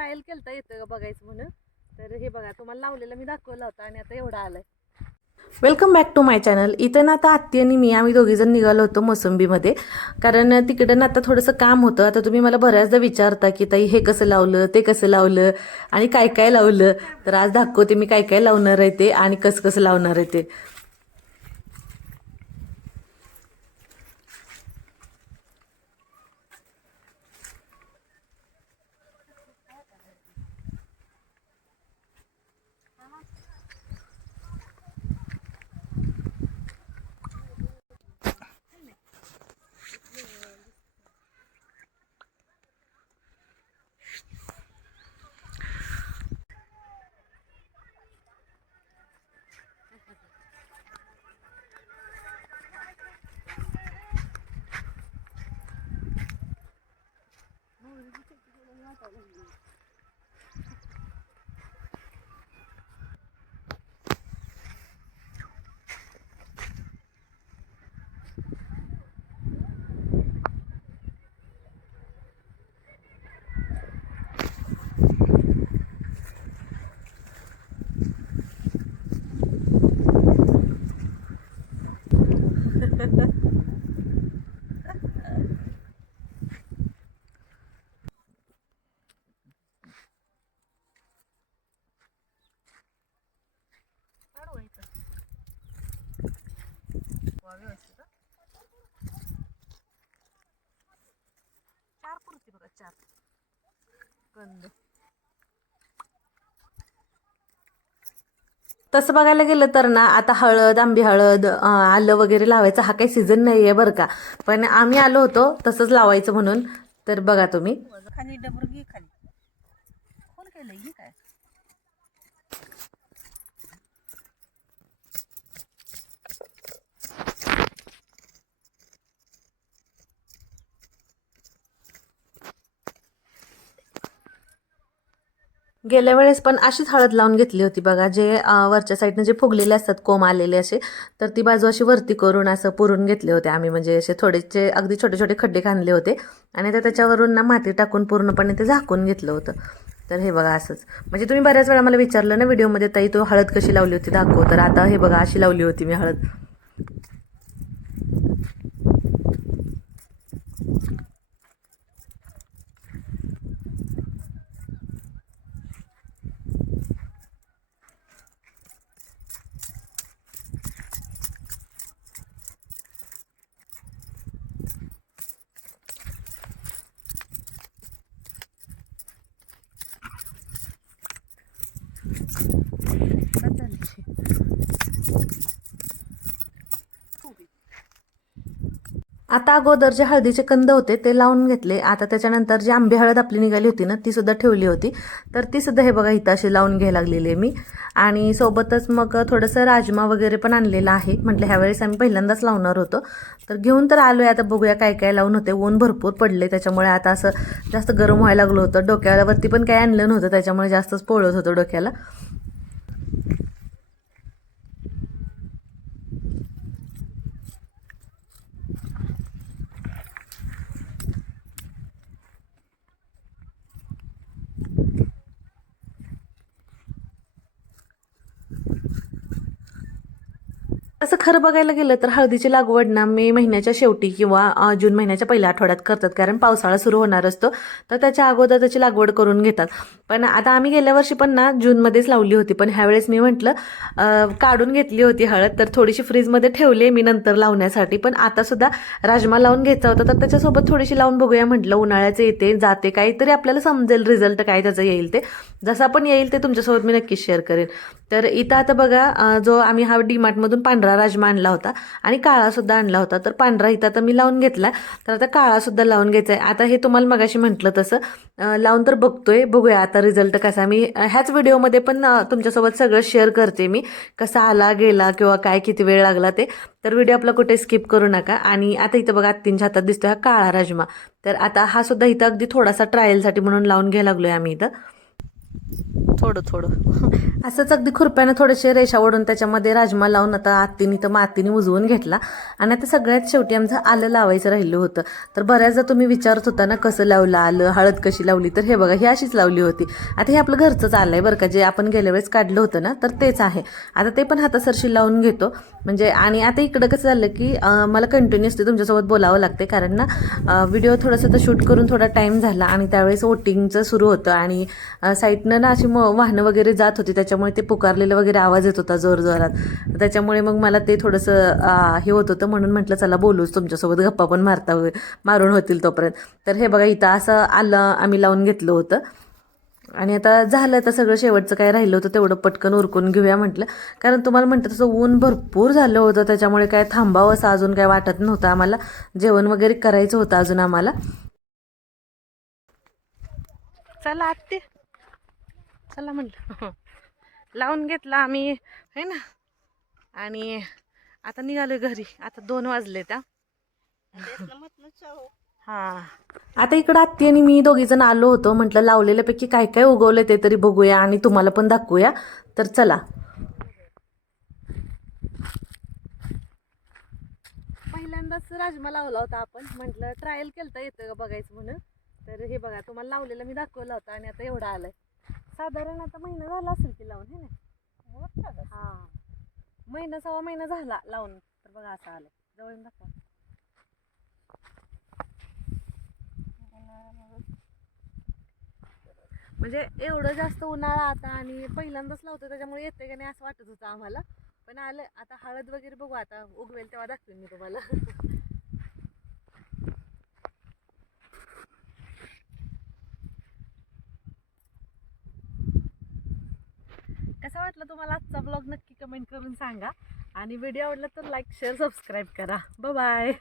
Trial केलता येतं का बघायचं म्हणून. तर हे बघा तुम्हाला लावलेलं मी दाखवला होता आणि आता एवढा आलाय. Welcome back to my channel. इथं ना आता आत्ती आणि मी आम्ही दोघीजण निघालो होतो मोसंबीमध्ये, कारण तिकडं ना आता थोडंसं काम होतं. आता तुम्ही मला बऱ्याचदा विचारता की ताई हे कसं लावलं, ते कसं लावलं आणि काय काय लावलं. तर आज दाखवते मी काय काय लावणार आहे ते आणि कसं कसं लावणार आहे ते. चार पुरती बघा, चार कंद. तसं बघायला गेलं तर ना आता हळद, आंबी हळद, आलं वगैरे लावायचा हा काही सीझन नाही आहे बरं का. पण आम्ही आलो होतो तसंच लावायचं म्हणून. तर बघा तुम्ही. खाली डबर घे, खाली खोल केलंय घे काय. गेल्या वेळेस पण अशीच हळद लावून घेतली होती बघा, जे वरच्या साईडने जे फुगलेले असतात कोंब आलेले असे, तर ती बाजू अशी वरती करून असं पुरून घेतले होते आम्ही. म्हणजे असे थोडेसे अगदी छोटे छोटे खड्डे खांदले होते आणि त्याच्यावरून ना माती टाकून पूर्णपणे ते झाकून घेतलं होतं. तर हे बघा असंच. म्हणजे तुम्ही बऱ्याच वेळा मला विचारलं ना व्हिडिओमध्ये, ताई तो हळद कशी लावली होती दाखव. तर आता हे बघा अशी लावली होती मी हळद. आता अगोदर जे हळदीचे कंद होते ते लावून घेतले. आता त्याच्यानंतर जी आंबी हळद आपली निघाली होती ना ती सुद्धा ठेवली होती. तर ती सुद्धा हे बघा इथं अशी लावून घ्यायला लागलेली आहे मी. आणि सोबतच मग थोडंसं राजमा वगैरे पण आणलेला आहे. म्हटलं ह्यावेळेस आम्ही पहिल्यांदाच लावणार होतो, तर घेऊन तर आलोय. आता बघूया काय काय लावून होते. ऊन भरपूर पडले त्याच्यामुळे आता असं जास्त गरम व्हायला लागलं होतं. डोक्यावरती पण काही आणलं नव्हतं त्याच्यामुळे जास्तच पोळत होतं डोक्याला. असं खरं बघायला गेलं तर हळदीची लागवड ना मे महिन्याच्या शेवटी किंवा जून महिन्याच्या पहिल्या आठवड्यात करतात, कारण पावसाळा सुरू होणार असतो. तर त्याच्या अगोदर त्याची लागवड करून घेतात. पण आता आम्ही गेल्या वर्षी पण ना जूनमध्येच लावली होती, पण ह्यावेळेस मी म्हटलं काढून घेतली होती हळद, तर थोडीशी फ्रीजमध्ये ठेवली मी नंतर लावण्यासाठी. पण आता सुद्धा राजमा लावून घ्यायचा होता, तर त्याच्यासोबत थोडीशी लावून बघूया म्हटलं. उन्हाळ्याचं येते जाते काहीतरी आपल्याला समजेल रिझल्ट काय त्याचं येईल ते. जसं पण येईल ते तुमच्यासोबत मी नक्कीच शेअर करेन. तर इथं आता बघा जो आम्ही हा डीमार्टमधून पांढरा राजमा आणला होता आणि काळासुद्धा आणला होता. तर पांढरा इथं आता मी लावून घेतला, तर आता काळासुद्धा लावून घ्यायचा आहे. आता हे तुम्हाला मगाशी म्हटलं तसं लावून तर बघतोय, बघूया आता रिझल्ट कसा. मी ह्याच व्हिडिओमध्ये पण तुमच्यासोबत सगळं शेअर करते मी, कसा आला गेला किंवा काय किती वेळ लागला ते. तर व्हिडिओ आपला कुठे स्किप करू नका. आणि आता इथं बघा आत्तींच्या हातात दिसतोय हा काळा राजमा. तर आता हा सुद्धा इथं अगदी थोडासा ट्रायलसाठी म्हणून लावून घ्यायला लागलोय आम्ही इथं. थोडं थोडं असंच अगदी खुरप्यानं थोडेसे रेषा ओढून त्याच्यामध्ये राजमा लावून आता आत्तीनी तर मातीने उजवून घेतला. आणि आता सगळ्यात शेवटी आमचं आलं लावायचं राहिलं होतं. तर बऱ्याचदा तुम्ही विचारत होता ना कसं लावलं आलं, हळद कशी लावली, तर हे बघा ही अशीच लावली होती. आता हे आपलं घरचंच आलं आहे बरं का, जे आपण गेल्या वेळेस काढलं होतं ना तर तेच आहे. आता ते पण हातासरशी लावून घेतो म्हणजे. आणि आता इकडं कसं झालं की मला कंटिन्युअसली तुमच्यासोबत बोलावं लागते कारण ना व्हिडिओ थोडंसं तर शूट करून थोडा टाईम झाला आणि त्यावेळेस वोटिंगचं सुरू होतं आणि साईडनं ना अशी वाहनं वगैरे जात होती, त्याच्यामुळे ते पुकारलेलं वगैरे आवाज येत होता जोरजोरात. त्याच्यामुळे मग मला ते थोडंसं हे होत होतं म्हणून म्हटलं चला बोलूच तुमच्यासोबत, गप्पा पण मारून होतील तोपर्यंत. तर हे बघा इथं असं आलं आम्ही लावून घेतलं होतं. आणि आता झालं तर सगळं शेवटचं काय राहिलं होतं तेवढं पटकन उरकून घेऊया म्हटलं. कारण तुम्हाला म्हणतं तसं ऊन भरपूर झालं होतं, त्याच्यामुळे काय थांबावं असं अजून काय वाटत नव्हतं आम्हाला. जेवण वगैरे करायचं होतं अजून आम्हाला. चला आत्ते चला म्हटलं लावून घेतला आम्ही है ना. आणि आता निघालोय घरी. आता 2 वाजले त्या. हा आता इकडं आत्ती आणि मी दोघीजण आलो होतो. म्हटलं लावलेल्यापैकी काय काय उगवलं ते तरी बघूया आणि तुम्हाला पण दाखवूया. तर चला. पहिल्यांदाच राजमा लावला होता आपण, म्हटलं ट्रायल केलता येतं का बघायचं म्हणून. तर हे बघा तुम्हाला लावलेलं मी दाखवला होता आणि आता एवढा आलाय. साधारण आता महिना झाला असेल की लावून है ना. हा महिना 1.25 महिना झाला लावून. तर बघा असं आलंय. जवळून दाखवा. म्हणजे एवढं जास्त उन्हाळा आता आणि पहिल्यांदाच लावतो त्याच्यामुळे येते का नाही असं वाटत होतं आम्हाला. पण आलं. आता हळद वगैरे बघू, आता उगवेल तेव्हा दाखवेन मी तुम्हाला. कसा वाटलं तुम्हाला आजचा ब्लॉग नक्की कमेंट करून सांगा. आणि व्हिडिओ आवडला तर लाईक शेअर सबस्क्राईब करा. Bye bye.